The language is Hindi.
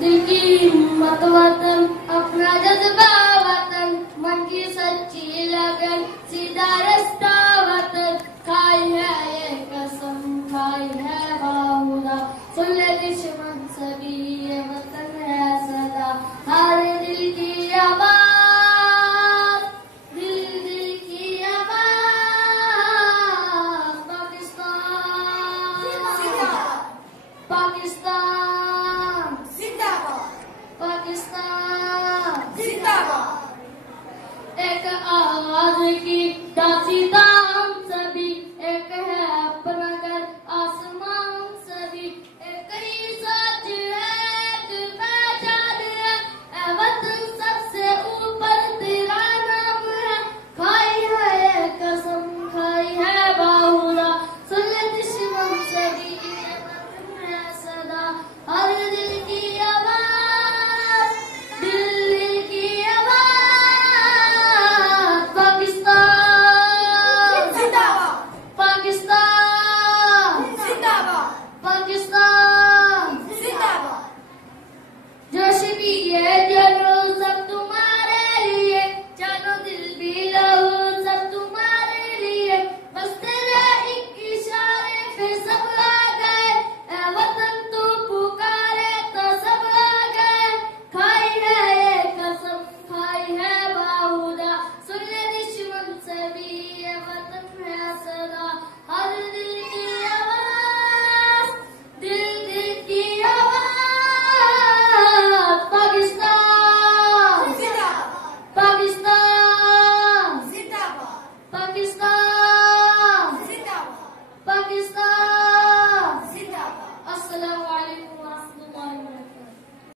दिल की हिम्मत वतन, अपना जज्बा वतन, मन की सच्ची लगन, सीधा रास्ता वतन। खाई है ये कसम, खाई है बाहुदा, सुन ले दुश्मन सभी, ये वतन है सदा। हमारे दिल की आवाज, दिल दिल की आवाज, पाकिस्तान पाकिस्तान जिंदाबाद पाकिस्तान जिंदाबाद। एक आवाज की